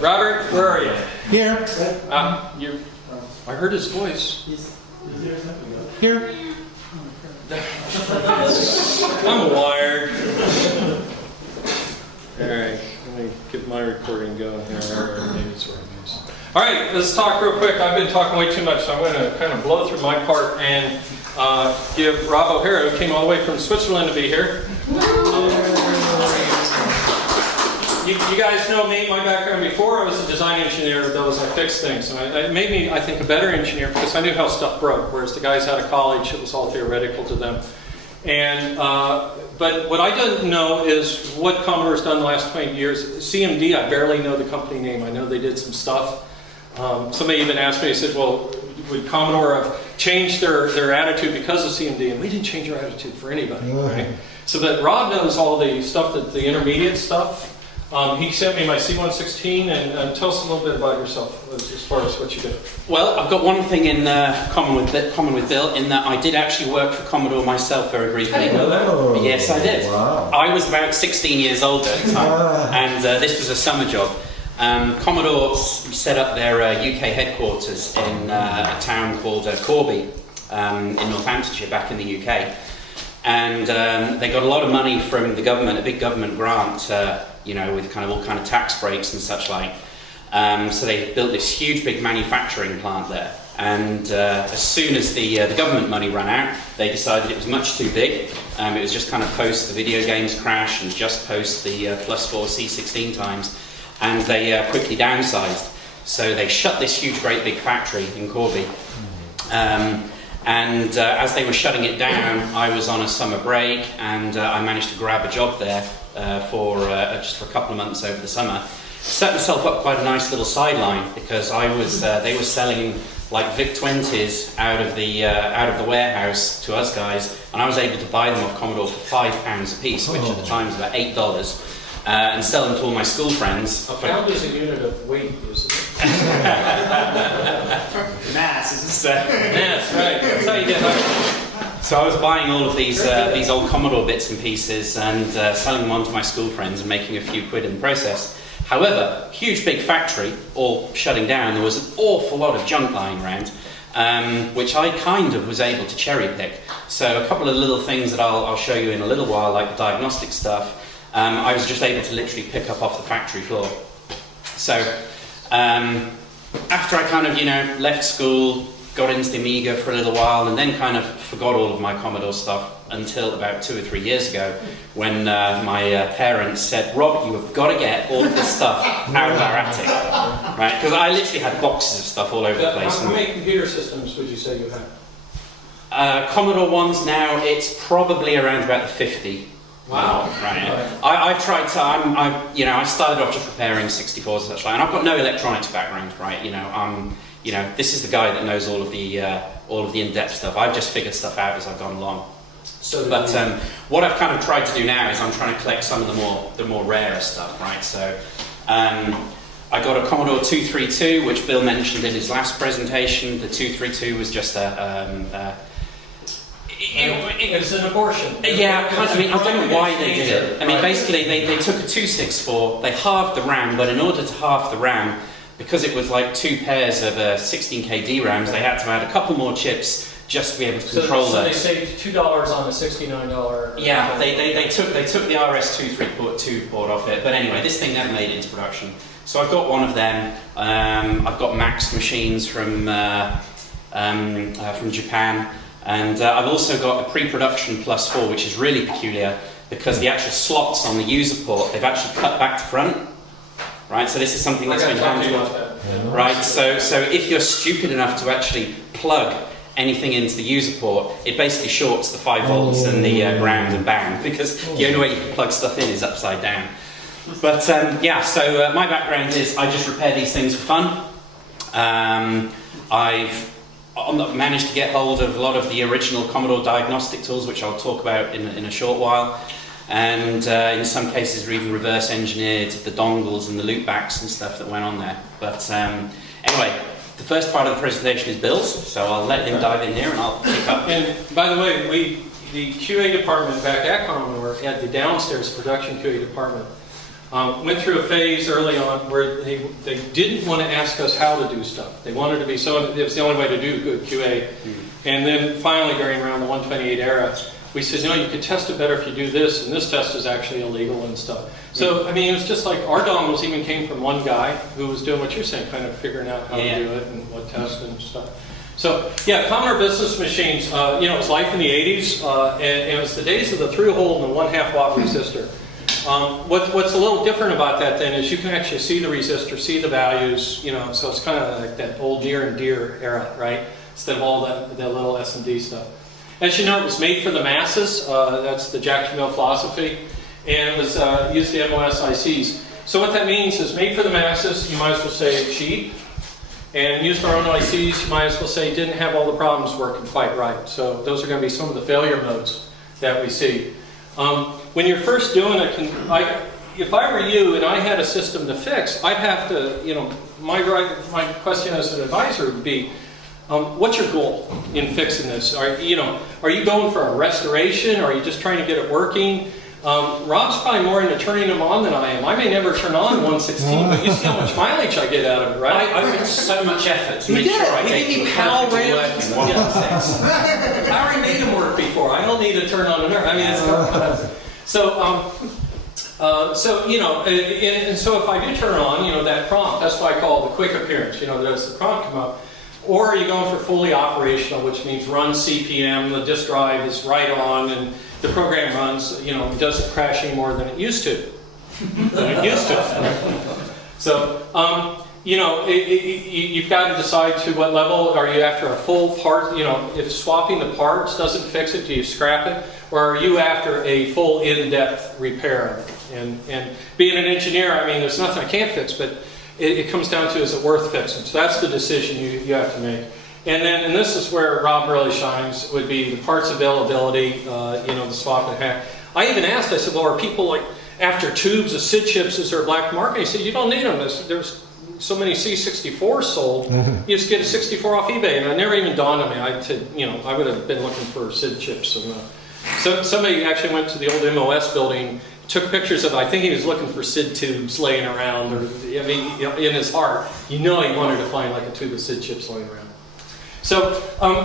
Robert, where are you? Here. I heard his voice. Here. I'm wired. Alright, let me get my recording going here. Maybe it's where it is. Alright, let's talk real quick. I've been talking way too much, so I'm going to kind of blow through my part and give Rob O'Hara, who came all the way from Switzerland to be here. You guys know me, my background before. I was a design engineer, though, as I fixed things. And it made me, I think, a better engineer because I knew how stuff broke, whereas the guys out of college, it was all theoretical to them. And, but what I didn't know is what Commodore's done the last 20 years. CMD, I barely know the company name. I know they did some stuff. Somebody even asked me, he said, well, would Commodore have changed their attitude because of CMD? And we didn't change our attitude for anybody, right? So that Rob knows all the stuff, the intermediate stuff. He sent me my C116, and tell us a little bit about yourself as far as what you do. Well, I've got one thing in common with Bill, in that I did actually work for Commodore myself very briefly. I didn't know that. Oh, yes, I did. Wow. I was about 16 years old at the time, and this was a summer job. Commodore set up their UK headquarters in a town called Corby in Northamptonshire, back in the UK. And they got a lot of money from the government, a big government grant, you know, with kind of all kind of tax breaks and such like. So they built this huge big manufacturing plant there. And as soon as the government money ran out, they decided it was much too big. It was just kind of post the video games crash and just post the +4 C16 times. And they quickly downsized. So they shut this huge, great big factory in Corby. And as they were shutting it down, I was on a summer break, and I managed to grab a job there just for a couple of months over the summer. Set myself up quite a nice little sideline because I was they were selling like VIC-20s out of the warehouse to us guys, and I was able to buy them off Commodore for £5 a piece, which at the time was about $8. And sell them to all my school friends. A pound is a unit of weight, isn't it? Mass, is Yes, right. That's how you get high. So I was buying all of these old Commodore bits and pieces and selling them on to my school friends and making a few quid in the process. However, huge big factory, all shutting down, there was an awful lot of junk lying around, which I kind of was able to cherry pick. So a couple of little things that I'll show you in a little while, like the diagnostic stuff, I was just able to literally pick up off the factory floor. So after I kind of, you know, left school, got into the Amiga for a little while, and then kind of forgot all of my Commodore stuff until about 2 or 3 years ago, when my parents said, Rob, you have got to get all of this stuff out of our attic, right? Because I literally had boxes of stuff all over the place. How many computer systems would you say you have? Commodore ones now, it's probably around about the 50. Wow. Right. I've tried to, I started off just repairing 64s and such like, and I've got no electronics background, right? This is the guy that knows all of the in-depth stuff. I've just figured stuff out as I've gone along. But what I've kind of tried to do now is I'm trying to collect some of the more rarer stuff, right? So I got a Commodore 232, which Bill mentioned in his last presentation. The 232 was just it's an abortion. Yeah, I mean, I don't know why they did it. I mean, basically, they took a 264, they halved the RAM, but in order to halve the RAM, because it was like 2 pairs of 16K DRAMs, they had to add a couple more chips just to be able to control so those. So they saved $2 on a $69. Yeah, they took the RS-232 port off it, but anyway, this thing never made it into production. So I've got one of them. I've got Max machines from Japan. And I've also got a pre-production +4, which is really peculiar because the actual slots on the user port, they've actually cut back to front. Right, so this is something that's been handled. Right, so if you're stupid enough to actually plug anything into the user port, it basically shorts the 5 volts and the ground and bang, because the only way you can plug stuff in is upside down. But yeah, so my background is I just repair these things for fun. I've managed to get hold of a lot of the original Commodore Diagnostic tools, which I'll talk about in a short while, and in some cases we even reverse engineered the dongles and the loopbacks and stuff that went on there. But anyway, the first part of the presentation is Bill's, so I'll let him dive in here and I'll pick up. And by the way, the QA department back at Commodore had the downstairs production QA department Went through a phase early on where they didn't want to ask us how to do stuff. They wanted to be it was the only way to do good QA. And then finally, during around the 128 era, we said, no, you could test it better if you do this, and this test is actually illegal and stuff. So, I mean, it was just like our dongles even came from one guy who was doing what you're saying, kind of figuring out how to do it and what test and stuff. So, yeah, Commodore business machines, you know, it was life in the 80s, and it was the days of the through-hole and the 1/2 watt resistor. What's a little different about that then is you can actually see the resistor, see the values, you know, so it's kind of like that old near and dear era, right? Instead of all that little S&D stuff. As you know, it was made for the masses. That's the Jacksonville philosophy. And it was used the MOSICs. So what that means is made for the masses, you might as well say cheap. And used our own ICs, you might as well say didn't have all the problems working quite right. So those are going to be some of the failure modes that we see. When you're first doing it, if I were you and I had a system to fix, I'd have to, you know, my question as an advisor would be, what's your goal in fixing this? Are you going for a restoration? Or are you just trying to get it working? Rob's probably more into turning them on than I am. I may never turn on 116, but you see how much mileage I get out of it, right? I put so much effort to make sure I take me it PAL perfectly ramps. working 116. I already made them work before. I don't need to turn on another. I mean, it's so you know, and so if I do turn on, you know, that prompt, that's why I call it the quick appearance. You know, does the prompt come up? Or are you going for fully operational, which means run CPM, the disk drive is right on, and the program runs, you know, it doesn't crash any more than it used to. So, you know, you've got to decide to what level. Are you after a full part, you know, if swapping the parts doesn't fix it, do you scrap it? Or are you after a full in-depth repair of it? And being an engineer, I mean, there's nothing I can't fix, but it comes down to, is it worth fixing? So that's the decision you have to make. And this is where Rob really shines, would be the parts availability, you know, the swap and hack. I even asked, I said, well, are people like, after tubes of SID chips, is there a black market? He said, you don't need them. There's so many C64s sold, you just get a 64 off eBay. And it never even dawned on me. I would have been looking for SID chips. And, so somebody actually went to the old MOS building, took pictures of it. I think he was looking for SID tubes laying around, or I mean, in his heart, you know, he wanted to find like a tube of SID chips laying around. So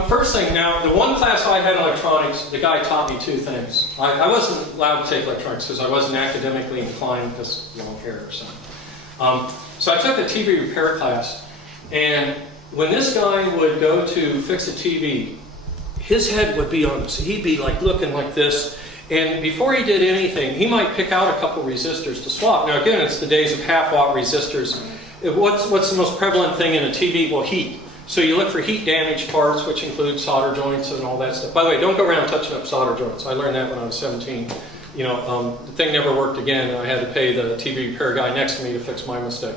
first thing, now the one class I had in electronics, the guy taught me two things. I wasn't allowed to take electronics because I wasn't academically inclined because long hair or something. So I took a TV repair class, and when this guy would go to fix a TV, his head would be on this. He'd be like looking like this. And before he did anything, he might pick out a couple resistors to swap. Now again, it's the days of half-watt resistors. What's the most prevalent thing in a TV? Well, heat. So you look for heat damaged parts, which include solder joints and all that stuff. By the way, don't go around touching up solder joints. I learned that when I was 17. You know, the thing never worked again, and I had to pay the TV repair guy next to me to fix my mistake.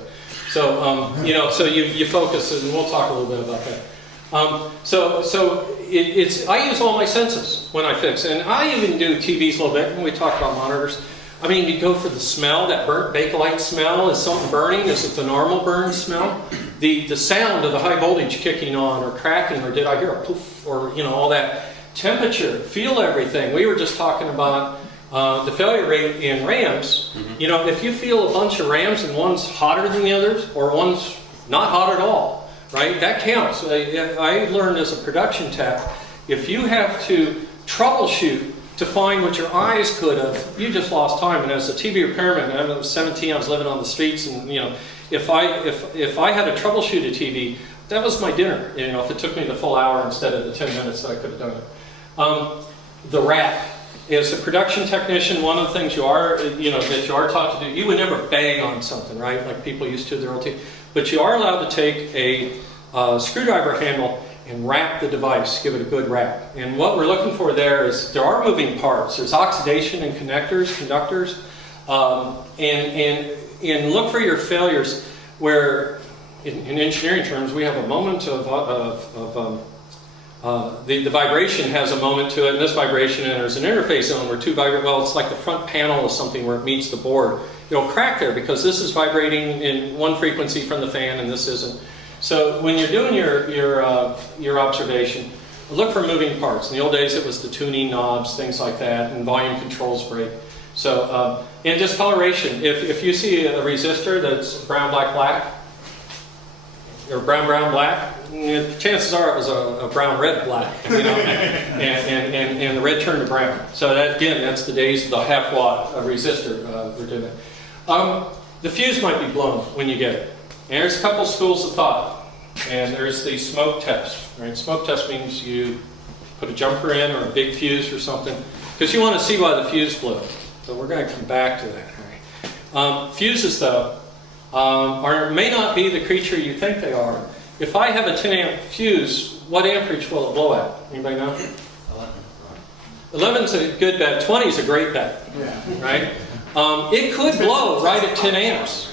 So, you know, so you focus, and we'll talk a little bit about that. I use all my senses when I fix, and I even do TVs a little bit when we talk about monitors. I mean, you go for the smell, that burnt Bakelite smell. Is something burning? Is it the normal burn smell? The sound of the high voltage kicking on or cracking, or did I hear a poof, or, you know, all that. Temperature, feel everything. We were just talking about the failure rate in RAMs. You know, if you feel a bunch of RAMs and one's hotter than the others, or one's not hot at all, right? That counts. I learned as a production tech, if you have to troubleshoot to find what your eyes could have, you just lost time. And as a TV repairman, I was 17, I was living on the streets, and you know, if I had to troubleshoot a TV, that was my dinner. You know, if it took me the full hour instead of the 10 minutes that I could have done it. The rack. As a production technician, one of the things you are taught to do, you would never bang on something, right? Like people used to their old TV. But you are allowed to take a screwdriver handle and wrap the device, give it a good wrap. And what we're looking for there is, there are moving parts. There's oxidation in conductors, and look for your failures where, in engineering terms, we have a moment the vibration has a moment to it, and this vibration enters an interface zone where two vibrate. Well, it's like the front panel of something where it meets the board. It'll crack there because this is vibrating in one frequency from the fan and this isn't. So when you're doing your observation, look for moving parts. In the old days, it was the tuning knobs, things like that, and volume controls break. So, and discoloration. If you see a resistor that's brown, black, black, or brown, brown, black, chances are it was a brown, red, black, you know, and the red turned to brown. So that, again, that's the days of the half-watt resistor we're doing. The fuse might be blown when you get it. And there's a couple schools of thought. And there's the smoke test. Right? Smoke test means you put a jumper in or a big fuse or something, because you want to see why the fuse blew. So we're going to come back to that. Right? Fuses, though, may not be the creature you think they are. If I have a 10 amp fuse, what amperage will it blow at? Anybody know? 11's a good bet. 20 is a great bet. Yeah. Right? It could blow right at 10 amps.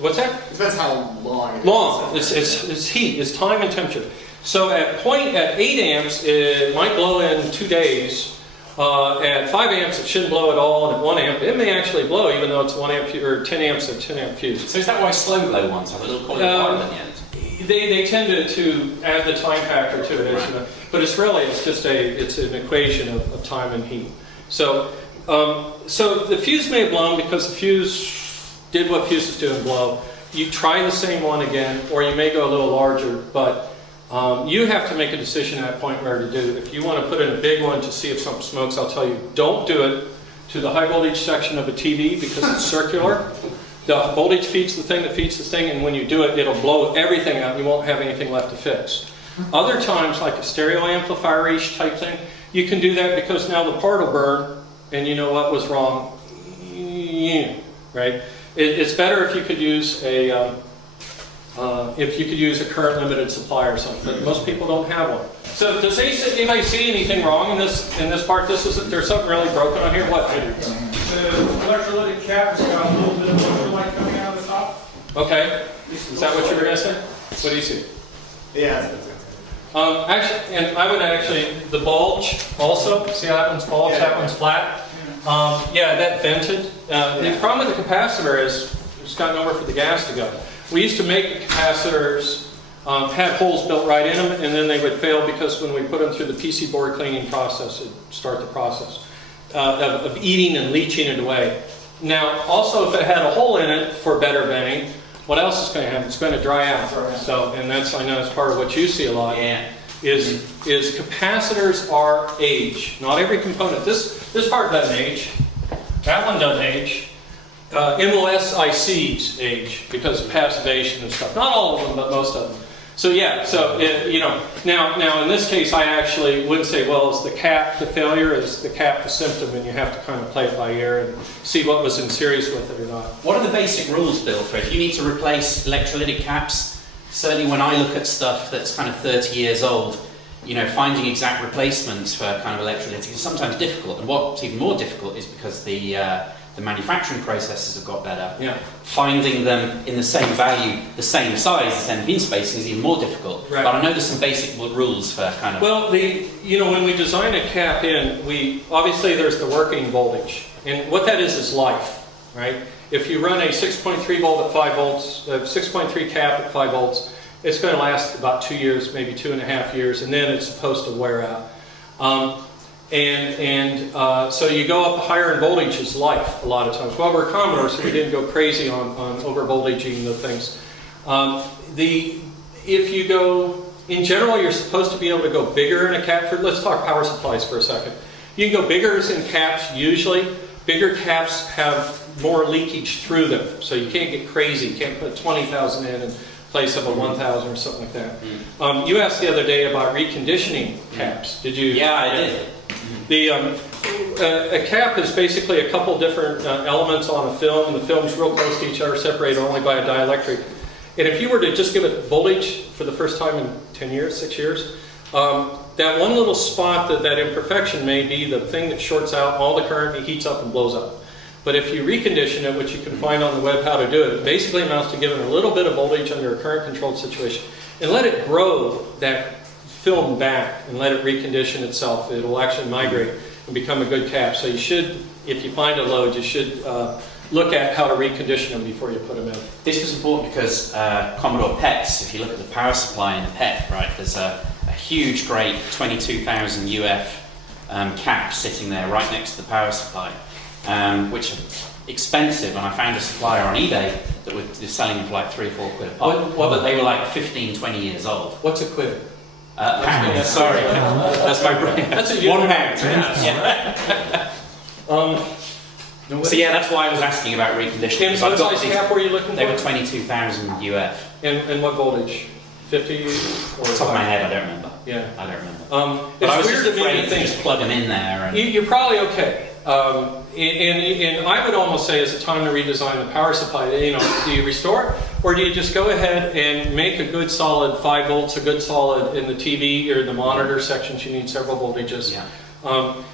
What's that? It depends how long it is. Long. It's heat. It's time and temperature. So at 8 amps, it might blow in 2 days. At 5 amps, it shouldn't blow at all, and at 1 amp, it may actually blow, even though it's 1 amp or 10 amps at 10 amp fuse. So is that why slow blow ones have a little coil of wire at the end? They tend to add the time factor to it, as you know. But it's just an equation of time and heat. So the fuse may have blown because the fuse did what fuses do and blow. You try the same one again, or you may go a little larger, but you have to make a decision at that point where to do. If you want to put in a big one to see if something smokes, I'll tell you, don't do it to the high voltage section of a TV because it's circular. The voltage feeds the thing that feeds the thing, and when you do it, it'll blow everything out and you won't have anything left to fix. Other times, like a stereo amplifier-ish type thing, you can do that because now the part will burn, and you know what was wrong. Right? It's better if you could use a current limited supply or something, but most people don't have one. So does anybody see anything wrong in this part? There's something really broken on here. What? The electrolytic cap has got a little bit of electrolyte coming out of the top. Okay. Is that what you were going to say? What do you see? Yeah. Actually, and I would the bulge also. See how that one's bulged? Yeah. That one's flat. Yeah, that vented. The problem with the capacitor is it's got nowhere for the gas to go. We used to make capacitors, had holes built right in them, and then they would fail because when we put them through the PC board cleaning process, it'd start the process of eating and leaching it away. Now, also, if it had a hole in it for better venting, what else is going to happen? It's going to dry out. So, and I know that's part of what you see a lot. Yeah. Is capacitors are age. Not every component. This part doesn't age. That one doesn't age. MOSICs age because of passivation and stuff. Not all of them, but most of them. So yeah, now in this case I actually wouldn't say, well, is the cap the failure, is the cap the symptom, and you have to kind of play it by ear and see what was in series with it or not. What are the basic rules, Bill, for if you need to replace electrolytic caps? Certainly when I look at stuff that's kind of 30 years old, finding exact replacements for kind of electrolytic is sometimes difficult. And what's even more difficult is because the manufacturing processes have got better. Yeah. Finding them in the same value, the same size, the same bin spacing is even more difficult. Right. But I know there's some basic rules for kind of... Well, when we design a cap in, obviously there's the working voltage. And what that is life, right? If you run a 6.3 volt at 5 volts, 6.3 cap at 5 volts, it's going to last about 2 years, maybe 2.5 years, and then it's supposed to wear out. So you go up higher in voltage is life a lot of times. Well, we're Commodore, so we didn't go crazy on over voltaging the things. If you go, in general, you're supposed to be able to go bigger in a cap. Let's talk power supplies for a second. You can go bigger in caps usually. Bigger caps have more leakage through them, so you can't get crazy. You can't put 20,000 in place of a 1,000 or something like that. You asked the other day about reconditioning caps. Did you? Yeah, I did. A cap is basically a couple different elements on a film, and the film's real close to each other, separated only by a dielectric. And if you were to just give it voltage for the first time in 10 years, 6 years, that one little spot, that imperfection may be the thing that shorts out all the current, and heats up and blows up. But if you recondition it, which you can find on the web how to do it, it basically amounts to giving a little bit of voltage under a current controlled situation and let it grow that film back and let it recondition itself. It will actually migrate and become a good cap. So you should, if you find a load, you should look at how to recondition them before you put them in. This was important because Commodore PETs, if you look at the power supply in a PET, right, there's a huge, great 22,000 UF cap sitting there right next to the power supply. which are expensive, and I found a supplier on eBay that was selling them for like 3 or 4 quid a pop. But they were like 15, 20 years old. What's a quid? Pound, sorry. That's my brain. That's a £1. Yeah. So yeah, that's why I was asking about reconditioning. And So what I've got size these- cap were you looking for? They were 22,000 UF. And what voltage? 50 or Off the top of my head, I don't remember. Yeah. I don't remember. But It's I was weird just to me afraid to to just plug them in there. And You're probably okay. And I would almost say it's a time to redesign the power supply. You know, do you restore it, or do you just go ahead and make a good solid 5 volts, a good solid in the TV or the monitor sections? You need several voltages. Yeah.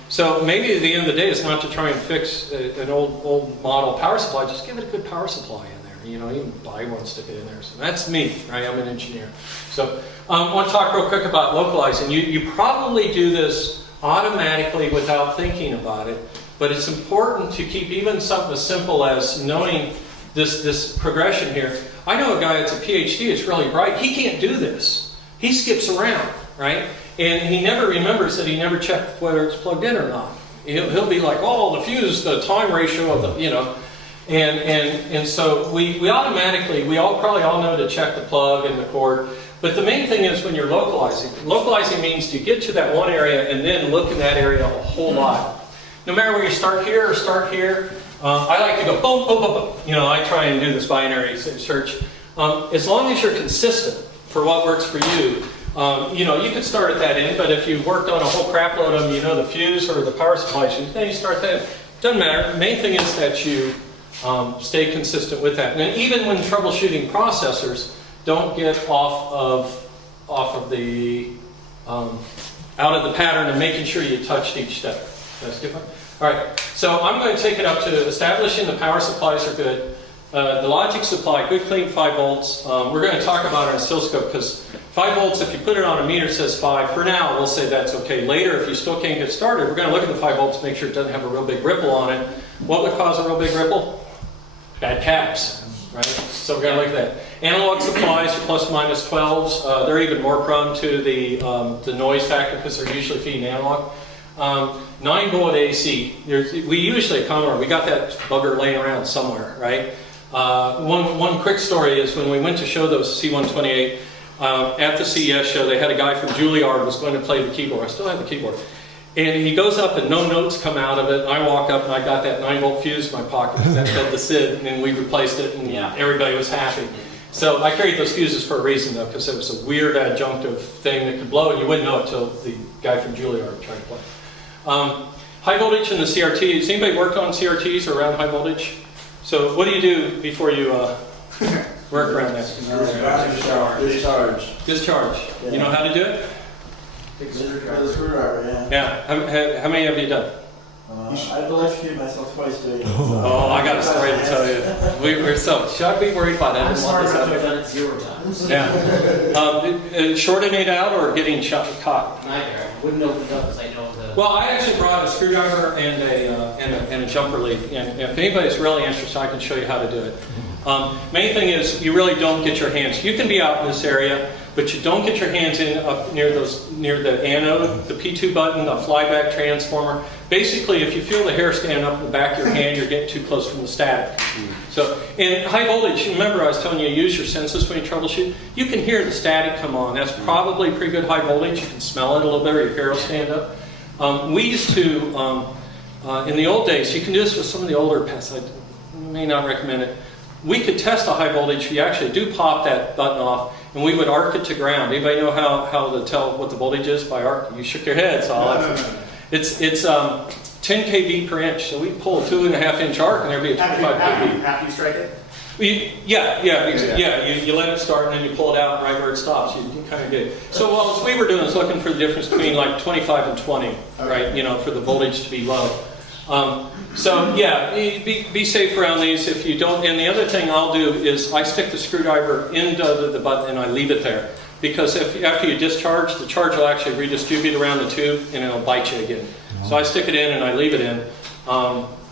So maybe at the end of the day, it's not to try and fix an old model power supply. Just give it a good power supply in there. You know, even buy one, stick it in there. So that's me, right? I'm an engineer. So I want to talk real quick about localizing. You probably do this automatically without thinking about it, but it's important to keep even something as simple as knowing this progression here. I know a guy that's a PhD, it's really bright. He can't do this. He skips around, right? And he never remembers that he never checked whether it's plugged in or not. He'll be like, oh, the fuse, the time ratio of the, you know. And so we automatically, probably all know to check the plug and the cord. But the main thing is when you're localizing. Localizing means to get to that one area and then look in that area a whole lot. No matter where you start here or start here, I like to go boom, boom, boom, boom. You know, I try and do this binary search. As long as you're consistent for what works for you, you know, you could start at that end, but if you've worked on a whole crap load of them, you know, the fuse or the power supply issues, then you start that. Doesn't matter. The main thing is that you stay consistent with that. And even when troubleshooting processors, don't get off of the out of the pattern and making sure you touched each step. That's good. All right. So I'm going to take it up to establishing the power supplies are good. The logic supply, good clean 5 volts. We're going to talk about an oscilloscope because 5 volts, if you put it on a meter, says 5. For now, we'll say that's okay. Later, if you still can't get started, we're going to look at the 5 volts, make sure it doesn't have a real big ripple on it. What would cause a real big ripple? Bad caps, right? So we're going to look at that. Analog supplies, your plus minus 12s, they're even more prone to the noise factor because they're usually feeding analog. 9 volt AC, we usually at Commodore, we got that bugger laying around somewhere, right? One quick story is when we went to show those C128 at the CES show, they had a guy from Juilliard who was going to play the keyboard. I still have the keyboard. And he goes up and no notes come out of it. And I walk up and I got that 9 volt fuse in my pocket because that fed the SID, and we replaced it and everybody was happy. So I carried those fuses for a reason though, because it was a weird adjunctive thing that could blow and you wouldn't know it until the guy from Juilliard tried to play. High voltage in the CRT. Has anybody worked on CRTs or around high voltage? So what do you do before you work around that? Discharge. Discharge. Yeah. You know how to do it? With a screwdriver, yeah. Yeah. How many have you done? I've electrocuted myself twice doing it. Oh, I got a story to tell you. We're so, should I be worried about that? I'm smart enough to have done it 0 times. Yeah. Shorting it out or getting caught? Neither. I wouldn't open it up because I know the... Well, I actually brought a screwdriver and a jumper lead. And if anybody's really interested, I can show you how to do it. Main thing is you really don't get your hands. You can be out in this area, but you don't get your hands in up near the anode, the P2 button, the flyback transformer. Basically, if you feel the hair stand up in the back of your hand, you're getting too close from the static. So, in high voltage, remember I was telling you use your senses when you troubleshoot. You can hear the static come on. That's probably pretty good high voltage. You can smell it a little bit, or your hair will stand up. We used to, in the old days, you can do this with some of the older pets. I may not recommend it. We could test a high voltage. You actually do pop that button off, and we would arc it to ground. Anybody know how to tell what the voltage is by arc? You shook your head, so no. It's 10 kV per inch. So we pull a 2.5 inch arc, and there'd be a 25 kV. After you strike it? You let it start, and then you pull it out right where it stops. You can kind of get it. So what we were doing is looking for the difference between like 25 and 20, right? You know, for the voltage to be low. So yeah, be safe around these if you don't. And the other thing I'll do is I stick the screwdriver into the button and I leave it there. Because after you discharge, the charge will actually redistribute around the tube and it'll bite you again. So I stick it in and I leave it in.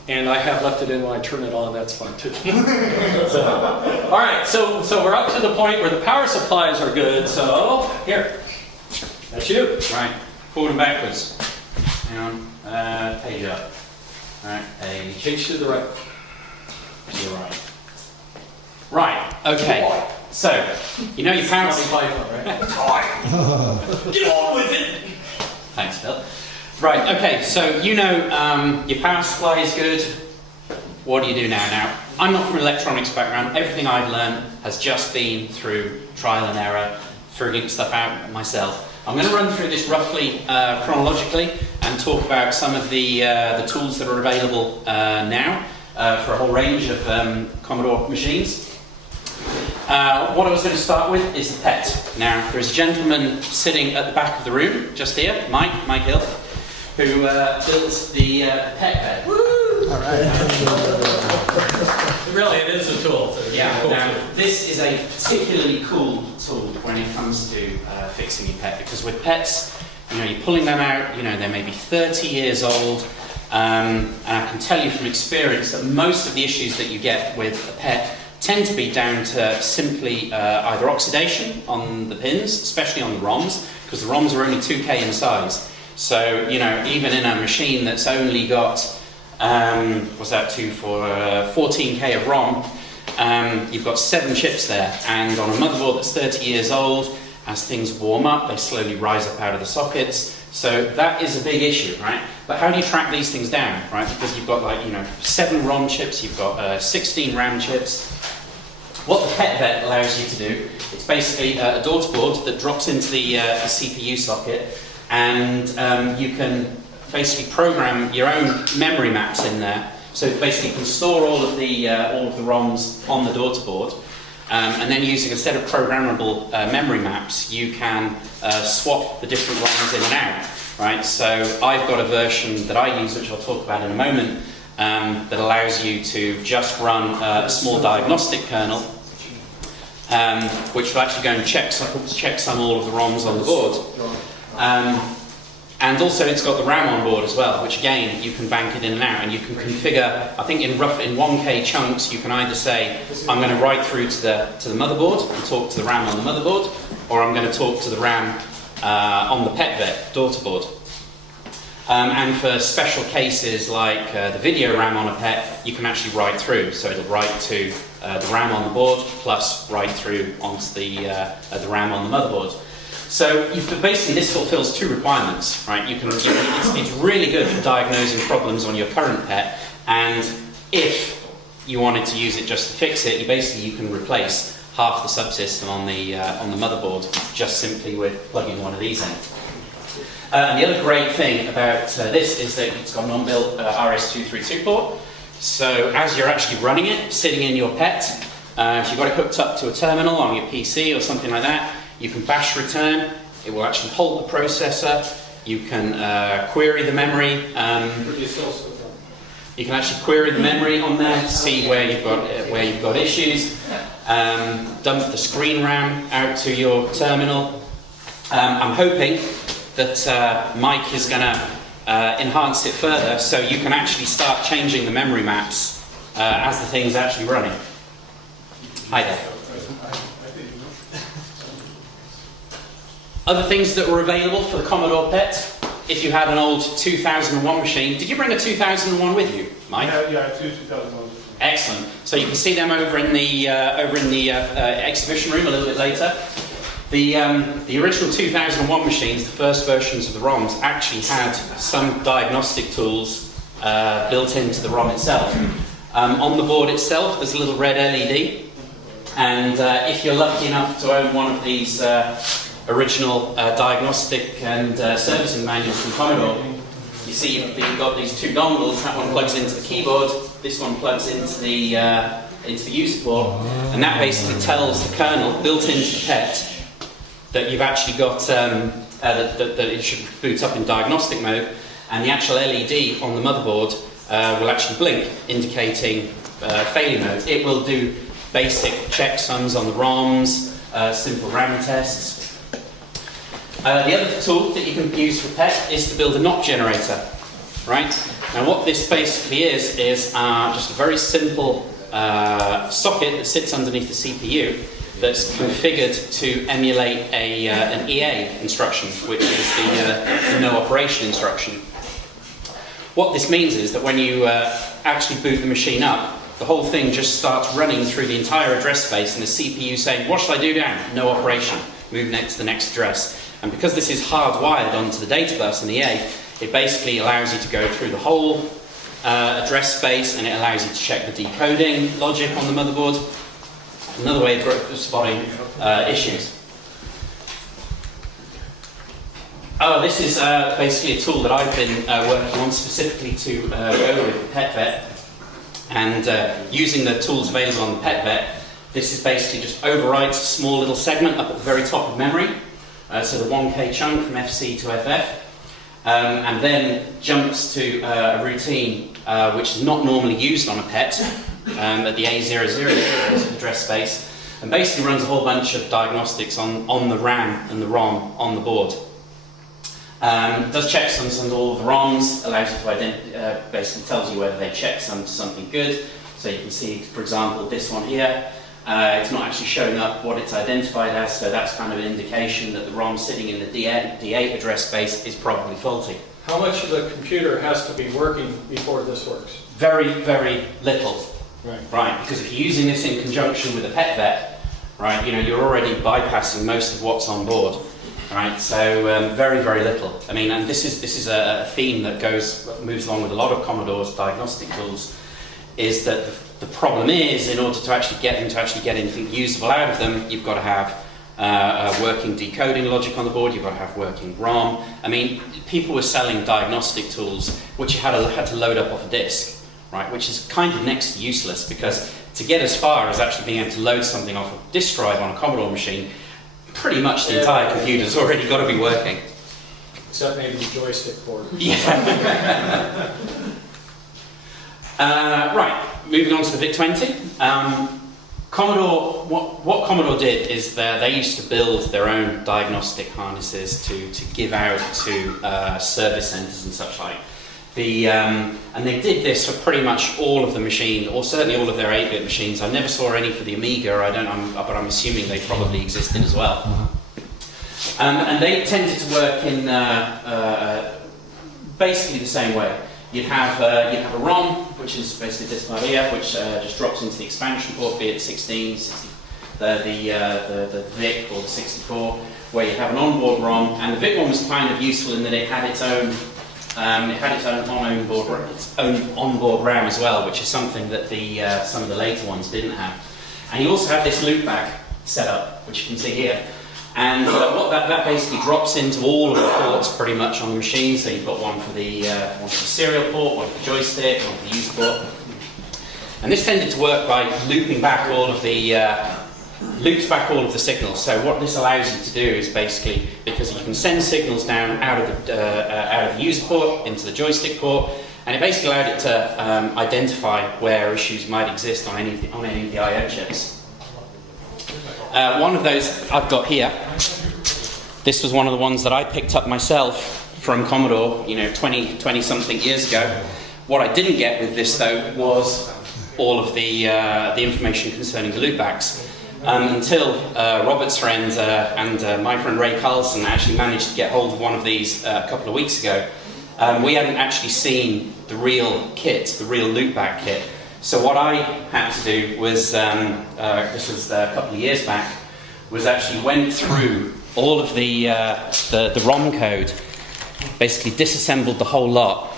And I have left it in when I turn it on, that's fine too. All right, so we're up to the point where the power supplies are good. So here, that's you. Right, forward and backwards. Hang on, page up. Right, a Change to the right. to the right. Right, okay. So, you know your power... Get on with it! Thanks, Phil. Right, okay, so you know your power supply is good. What do you do now? Now, I'm not from an electronics background. Everything I've learned has just been through trial and error, figuring stuff out myself. I'm going to run through this roughly chronologically and talk about some of the tools that are available now for a whole range of Commodore machines. What I was going to start with is the PET. Now, there's a gentleman sitting at the back of the room, just here, Mike Hill, who built the PetBet. All right. Really, it is a tool. Yeah, Cool. now this is a particularly cool tool when it comes to fixing your pet, because with pets, you know, you're pulling them out, you know, they may be 30 years old, and I can tell you from experience that most of the issues that you get with a pet tend to be down to simply either oxidation on the pins, especially on the ROMs, because the ROMs are only 2K in size. So, you know, even in a machine that's only got, what's that, 14K of ROM, you've got 7 chips there, and on a motherboard that's 30 years old, as things warm up, they slowly rise up out of the sockets. So that is a big issue, right? But how do you track these things down, right? Because you've got, like, you know, 7 ROM chips, you've got 16 RAM chips. What the PetBet allows you to do, it's basically a daughter board that drops into the CPU socket, and you can basically program your own memory maps in there. So basically you can store all of the ROMs on the daughter board, and then using a set of programmable memory maps, you can swap the different ROMs in and out. Right? So I've got a version that I use, which I'll talk about in a moment, that allows you to just run a small diagnostic kernel, which will actually go and checksum all of the ROMs on the board. And also it's got the RAM on board as well, which again, you can bank it in and out, and you can configure, I think in 1K chunks, you can either say, I'm going to write through to the motherboard and talk to the RAM on the motherboard, or I'm going to talk to the RAM on the PetBet daughter board. And for special cases like the video RAM on a pet, you can actually write through. So it'll write to the RAM on the board plus write through onto the RAM on the motherboard. So basically this fulfills 2 requirements, right? It's really good for diagnosing problems on your current pet, and if you wanted to use it just to fix it, you can replace half the subsystem on the motherboard just simply with plugging one of these in. And the other great thing about this is that it's got an on-built RS-232 port. So as you're actually running it, sitting in your pet, if you've got it hooked up to a terminal on your PC or something like that, you can bash return. It will actually halt the processor. You can query the memory. You can actually query the memory on there, see where you've got issues. Dump the screen RAM out to your terminal. I'm hoping that Mike is going to enhance it further, so you can actually start changing the memory maps as the thing's actually running. Hi there. Other things that were available for the Commodore PET, if you had an old 2001 machine. Did you bring a 2001 with you, Mike? Yeah, 2 2001. Excellent. So you can see them over in the exhibition room a little bit later. The original 2001 machines, the first versions of the ROMs, actually had some diagnostic tools built into the ROM itself. On the board itself, there's a little red LED, and if you're lucky enough to own one of these original diagnostic and servicing manuals from Commodore, you see you've got these 2 dongles. That one plugs into the keyboard, this one plugs into the user port, and that basically tells the kernel built into the PET that you've actually got, that it should boot up in diagnostic mode, and the actual LED on the motherboard will actually blink, indicating failure mode. It will do basic checksums on the ROMs, simple RAM tests. The other tool that you can use for PET is to build a NOP generator, right? Now what this basically is just a very simple socket that sits underneath the CPU that's configured to emulate an EA instruction, which is the no operation instruction. what this means is that when you actually boot the machine up, the whole thing just starts running through the entire address space, and the CPU saying, what shall I do now? No operation. Move next to the next address. And because this is hardwired onto the data bus in the A, it basically allows you to go through the whole address space, and it allows you to check the decoding logic on the motherboard. Another way of spotting issues. Oh, this is basically a tool that I've been working on specifically to go with PetBet. And using the tools available on the PetBet, this is basically just overwrites a small little segment up at the very top of memory, so the 1K chunk from FC to FF, and then jumps to a routine which is not normally used on a PET at the A000 address space, and basically runs a whole bunch of diagnostics on the RAM and the ROM on the board. Does checksums on all the ROMs, allows you to basically tells you whether they checksum to something good. So you can see, for example, this one here, it's not actually showing up what it's identified as, so that's kind of an indication that the ROM sitting in the D8 address space is probably faulty. How much of the computer has to be working before this works? Very, very little. Right. Right, because if you're using this in conjunction with a PetBet, right, you know, you're already bypassing most of what's on board. Right, so very, very little. I mean, and this is a theme that moves along with a lot of Commodore's diagnostic tools, is that the problem is, in order to actually get them to actually get anything usable out of them, you've got to have working decoding logic on the board, you've got to have working ROM. I mean, people were selling diagnostic tools which you had to load up off a disk, right, which is kind of next to useless, because to get as far as actually being able to load something off a disk drive on a Commodore machine, pretty much the entire computer's already got to be working. Except maybe the joystick board. Yeah. Right, moving on to the VIC-20. Commodore, what Commodore did is they used to build their own diagnostic harnesses to give out to service centres and such like. And they did this for pretty much all of the machines, or certainly all of their 8-bit machines. I never saw any for the Amiga, but I'm assuming they probably existed as well. And they tended to work in basically the same way. You'd have a ROM, which is basically this part here, which just drops into the expansion port, be it the 16, the VIC or the 64, where you have an onboard ROM. And the VIC one was kind of useful in that it had its own onboard RAM as well, which is something that some of the later ones didn't have. And you also have this loopback setup, which you can see here. And what that basically drops into all of the ports pretty much on the machine. So you've got one for the serial port, one for the joystick, one for the user port. And this tended to work by looping back all of the signals. So what this allows you to do is basically, because you can send signals down out of the user port into the joystick port, and it basically allowed it to identify where issues might exist on any of the I/O chips. One of those I've got here. This was one of the ones that I picked up myself from Commodore, 20 something years ago. What I didn't get with this though was all of the information concerning the loopbacks. Until Robert's friend and my friend Ray Carlson actually managed to get hold of one of these a couple of weeks ago. We hadn't actually seen the real kit, the real loopback kit. So what I had to do was, this was a couple of years back, was actually went through all of the ROM code, basically disassembled the whole lot,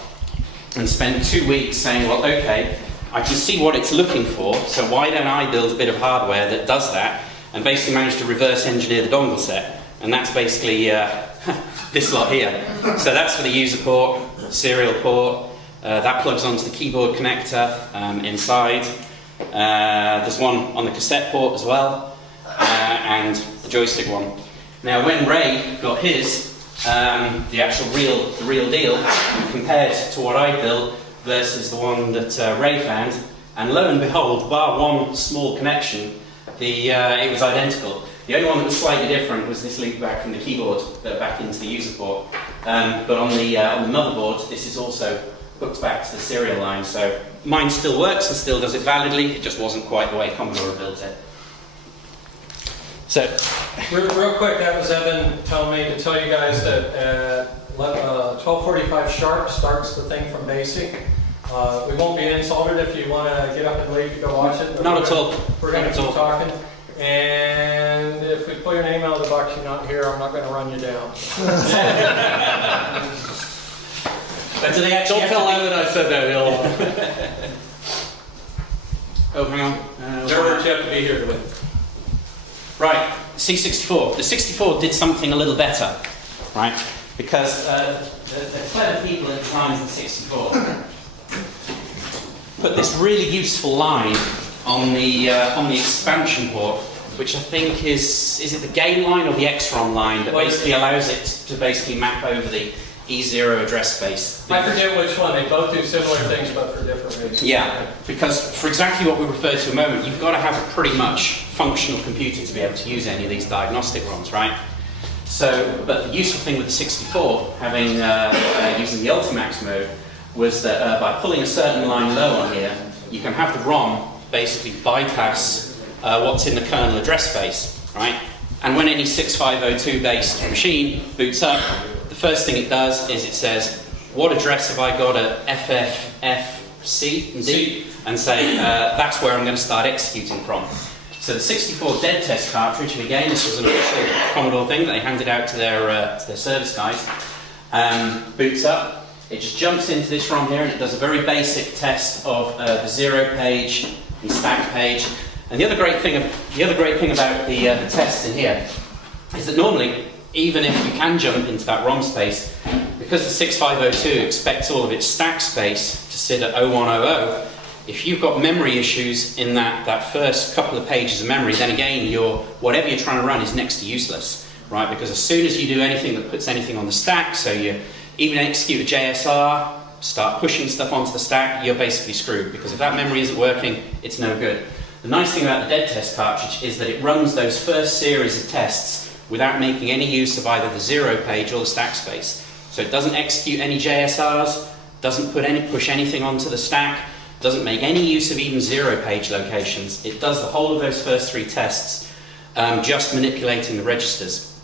and spent 2 weeks saying, well, okay, I can see what it's looking for, so why don't I build a bit of hardware that does that, and basically managed to reverse engineer the dongle set. And that's basically this lot here. So that's for the user port, serial port, that plugs onto the keyboard connector inside. There's one on the cassette port as well, and the joystick one. Now when Ray got his, the actual real deal, compared to what I built versus the one that Ray found, and lo and behold, bar one small connection, it was identical. The only one that was slightly different was this loop back from the keyboard back into the user port. But on the motherboard, this is also hooked back to the serial line. So mine still works and still does it validly. It just wasn't quite the way Commodore built it. So, Real quick, that was Evan telling me to tell you guys that 12:45 sharp starts the thing from basic. We won't be insulted if you want to get up and leave to go watch it. but Not we're at gonna- all. We're going Not to at keep all. talking. And if we pull your name out of the box, you're not here, I'm not going to run you down. But do they actually Don't have tell to Alan I said that, he'll... Oh, hang on. George, you have to be here to win. Right, C64. The 64 did something a little better, right? Because the clever people that designed the 64 put this really useful line on the expansion port, which I think is it the gain line or the XROM line that basically allows it to basically map over the E0 address space. I forget which one, they both do similar things but for different reasons. Yeah, because for exactly what we referred to a moment, you've got to have a pretty much functional computer to be able to use any of these diagnostic ROMs, right? So, but the useful thing with the 64, having using the Ultimax mode, was that by pulling a certain line low on here, you can have the ROM basically bypass what's in the kernel address space, right? And when any 6502 based machine boots up, the first thing it does is it says, what address have I got at FFFC and D? And say, that's where I'm going to start executing from. So the 64 dead test cartridge, and again, this was an official Commodore thing that they handed out to their service guys, boots up. It just jumps into this ROM here, and it does a very basic test of the 0 page and stack page. And the other great thing about the tests in here is that normally, even if you can jump into that ROM space, because the 6502 expects all of its stack space to sit at 0100, if you've got memory issues in that first couple of pages of memory, then again, whatever you're trying to run is next to useless, right? Because as soon as you do anything that puts anything on the stack, so you even execute a JSR, start pushing stuff onto the stack, you're basically screwed, because if that memory isn't working, it's no good. The nice thing about the dead test cartridge is that it runs those first series of tests without making any use of either the 0 page or the stack space. So it doesn't execute any JSRs, doesn't push anything onto the stack, doesn't make any use of even 0 page locations. It does the whole of those first 3 tests, just manipulating the registers.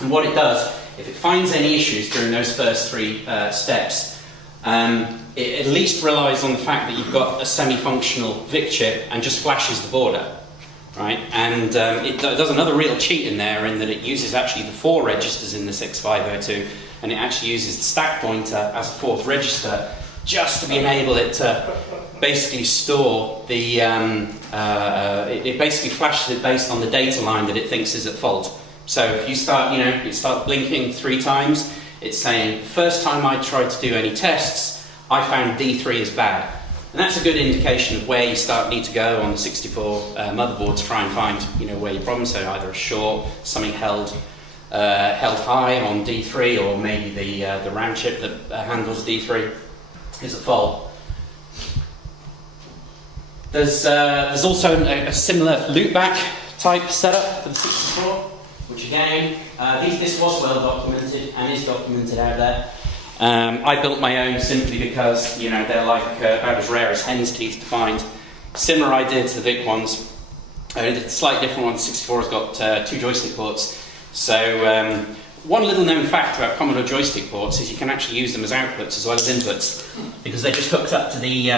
And what it does, if it finds any issues during those first 3 steps, it at least relies on the fact that you've got a semi-functional VIC chip and just flashes the border, right? And it does another real cheat in there, in that it uses actually the 4 registers in the 6502, and it actually uses the stack pointer as a 4th register, just to enable it to basically store the, it basically flashes it based on the data line that it thinks is at fault. So if you start, you start blinking 3 times, it's saying, the first time I tried to do any tests, I found D3 is bad. And that's a good indication of where you need to go on the 64 motherboard to try and find, where your problems are, either a short, something held high on D3, or maybe the RAM chip that handles D3 is at fault. There's also a similar loopback type setup for the 64, which again, this was well documented and is documented out there. I built my own simply because, they're like about as rare as hen's teeth to find. Similar idea to the VIC ones. It's a slightly different one. The 64 has got 2 joystick ports. So one little known fact about Commodore joystick ports is you can actually use them as outputs as well as inputs, because they're just hooked up to the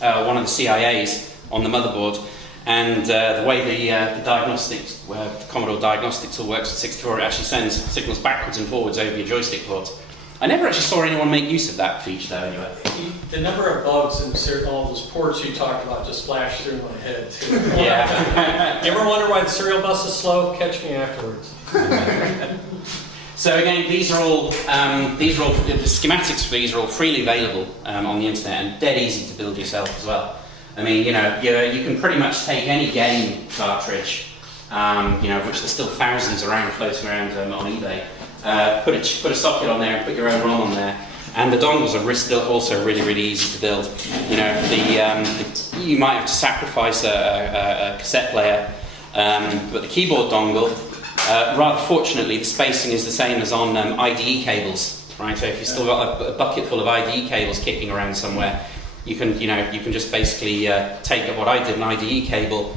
one of the CIAs on the motherboard. And the way the diagnostics, the Commodore Diagnostics all works with 64, it actually sends signals backwards and forwards over your joystick ports. I never actually saw anyone make use of that feature though, anyway. The number of bugs in all those ports you talked about just flashed through my head too. Yeah. You ever wonder why the serial bus is slow? Catch me afterwards. So again, the schematics for these are all freely available on the internet, and dead easy to build yourself as well. I mean, you can pretty much take any game cartridge, of which there's still thousands around floating around on eBay. Put a socket on there and put your own ROM on there, and the dongles are still also really, really easy to build. You might have to sacrifice a cassette player, but the keyboard dongle, rather fortunately, the spacing is the same as on IDE cables, right? So if you've still got a bucket full of IDE cables kicking around somewhere, you can just basically take what I did, an IDE cable,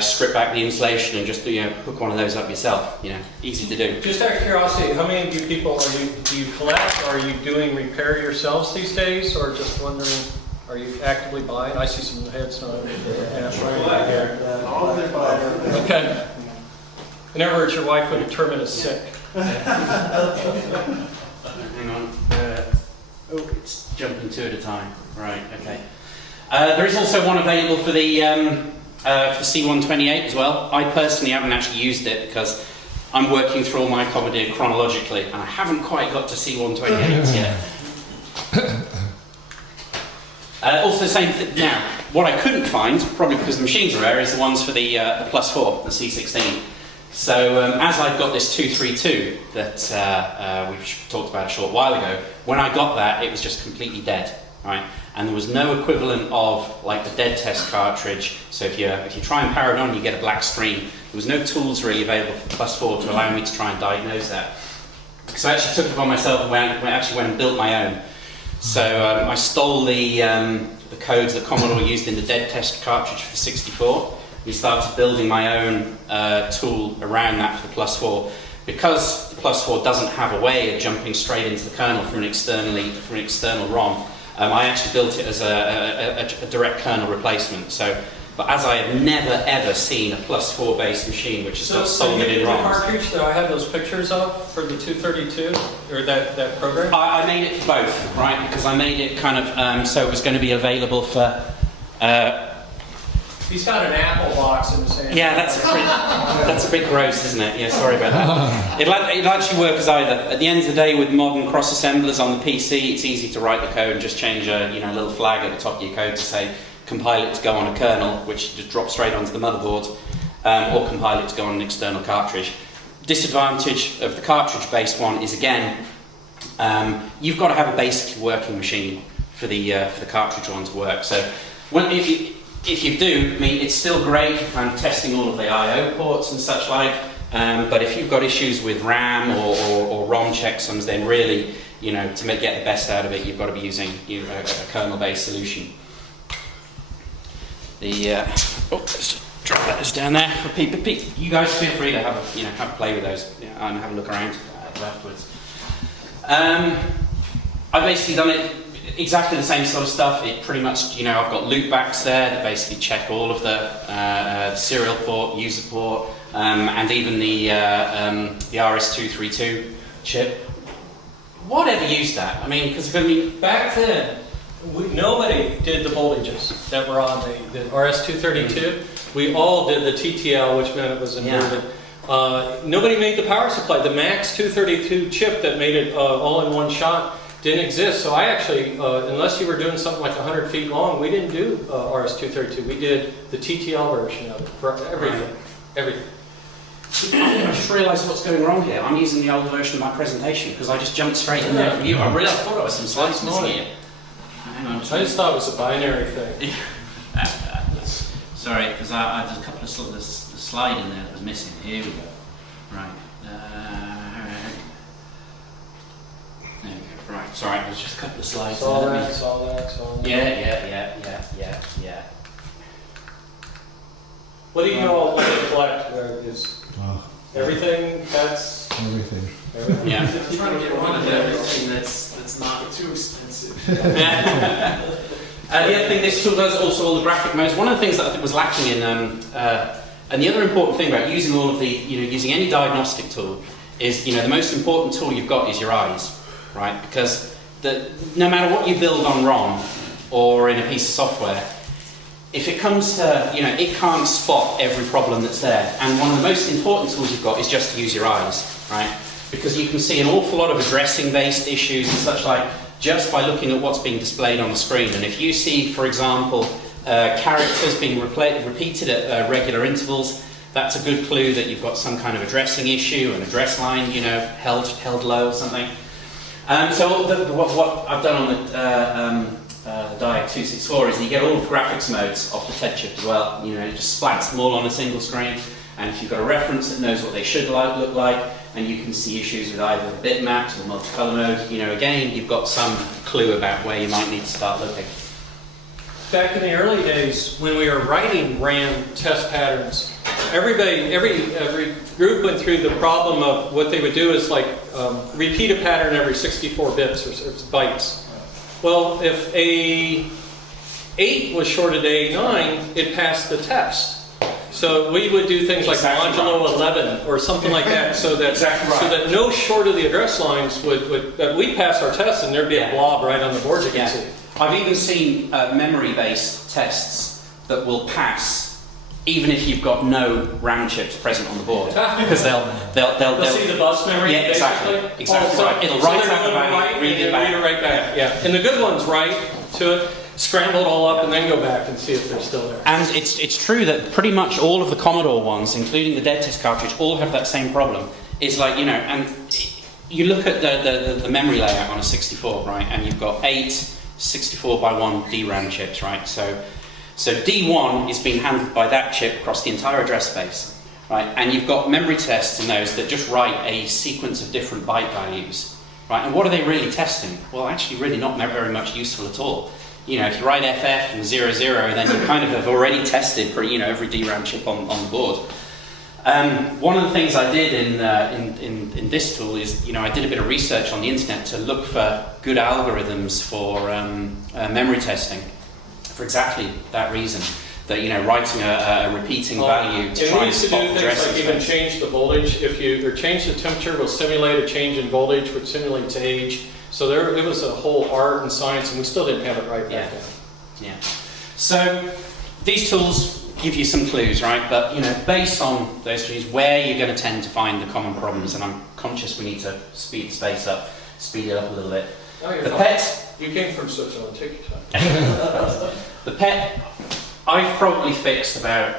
strip back the insulation and just hook one of those up yourself. Easy to do. Just out of curiosity, how many of you people do you collect? Are you doing repair yourselves these days, or just wondering? Are you actively buying? I see some heads nodding. Yeah, right here. Okay. In other words, your wife would determine as sick. Hang on. It's jumping two at a time. Right. Okay. There is also one available for the C128 as well. I personally haven't actually used it because I'm working through all my Commodore chronologically, and I haven't quite got to C128 yet. Also, same thing. Now, what I couldn't find, probably because the machines are rare, is the ones for the +4, the C16. So, as I've got this 232 that we talked about a short while ago, when I got that, it was just completely dead, right? And there was no equivalent of like the dead test cartridge. So if you try and power it on, you get a black screen. There was no tools really available for the +4 to allow me to try and diagnose that. So I actually took it upon myself and went and built my own. So I stole the codes that Commodore used in the dead test cartridge for 64. We started building my own tool around that for the +4. Because the +4 doesn't have a way of jumping straight into the kernel from an external ROM, I actually built it as a direct kernel replacement. So, but as I have never ever seen a +4 based machine which has got soldered in ROMs. The cartridge that I have those pictures of for the 232 or that program. I made it for both, right? Because I made it kind of so it was going to be available for. He's got an Apple box in his hand. Yeah, that's a bit gross, isn't it? Yeah, sorry about that. It'll actually work as either. At the end of the day, with modern cross assemblers on the PC, it's easy to write the code and just change a little flag at the top of your code to say compile it to go on a kernel, which just drops straight onto the motherboard, or compile it to go on an external cartridge. Disadvantage of the cartridge-based one is again, you've got to have a basically working machine for the cartridge one to work. So if you do, I mean, it's still great for kind of testing all of the I/O ports and such like, but if you've got issues with RAM or ROM checksums, then really, to get the best out of it, you've got to be using a kernel-based solution. Let's just drop those down there for people. You guys feel free to have a play with those and have a look around afterwards. I've basically done it. Exactly the same sort of stuff. It pretty much, I've got loopbacks there that basically check all of the serial port, user port, and even the RS232 chip. Whatever used that? I mean, because Back then, nobody did the voltages that were on the RS232. We all did the TTL, which meant it was inverted. Yeah. Nobody made the power supply. The Max 232 chip that made it all in one shot didn't exist. So I actually, unless you were doing something like 100 feet long, we didn't do RS232. We did the TTL version of it for everything. Right. Everything. I just realised what's going wrong here. I'm using the old version of my presentation because I just jumped straight in there for you. I thought I was some slides missing here. Hang on. I just thought it was a binary thing. Sorry, because I did a couple of the slide in there that was missing. Here we go. Right. Right, sorry, there's just a couple of slides. Saw that. Yeah. What do you know all what they collect? Everything that's... Everything. Yeah. I'm trying to get one of everything that's not too expensive. The other thing this tool does also all the graphic modes. One of the things that I think was lacking in, and the other important thing about using all of the, using any diagnostic tool is, the most important tool you've got is your eyes. Right, because no matter what you build on ROM or in a piece of software, if it comes to, it can't spot every problem that's there. And one of the most important tools you've got is just to use your eyes, right? Because you can see an awful lot of addressing-based issues and such like just by looking at what's being displayed on the screen. And if you see, for example, characters being repeated at regular intervals, that's a good clue that you've got some kind of addressing issue, an address line, held low or something. So what I've done on the Diag 264 is you get all the graphics modes off the TED chip as well. It just splats them all on a single screen. And if you've got a reference that knows what they should look like, and you can see issues with either the bitmaps or multicolor mode, again, you've got some clue about where you might need to start looking. back in the early days when we were writing RAM test patterns, every group went through the problem of what they would do is like repeat a pattern every 64 bits or bytes. Well, if A8 was short of A9, it passed the test. So we would do things like modulo 11 or something like that, so that so that no short of the address lines we'd pass our tests and there'd be a blob right on the board you can see. I've even seen memory-based tests that will pass even if you've got no RAM chips present on the board, because they'll see the bus memory. Yeah, basically. exactly right. It'll write out the value, right, read it back. Right back. Yeah, and the good ones write to it, scramble it all up, and then go back and see if they're still there. And it's true that pretty much all of the Commodore ones, including the dead test cartridge, all have that same problem. It's like, you know, and you look at the memory layout on a 64, right, and you've got 8 64x1 DRAM chips, right? So D1 is being handled by that chip across the entire address space, right? And you've got memory tests in those that just write a sequence of different byte values, right? And what are they really testing? Well, actually, really not very much useful at all. You know, if you write FF and 00, then you kind of have already tested, every DRAM chip on the board. One of the things I did in this tool is, I did a bit of research on the internet to look for good algorithms for memory testing, for exactly that reason. That writing a repeating value to try and spot the addresses. Like even change the voltage. If you change the temperature, will simulate a change in voltage, which simulates age. So it was a whole art and science, and we still didn't have it right back then. Yeah. So these tools give you some clues, right? But based on those clues, where you're going to tend to find the common problems, and I'm conscious we need to speed it up a little bit. Oh, you're the fine. PET. You came from Switzerland. Take your time. The PET. I've probably fixed about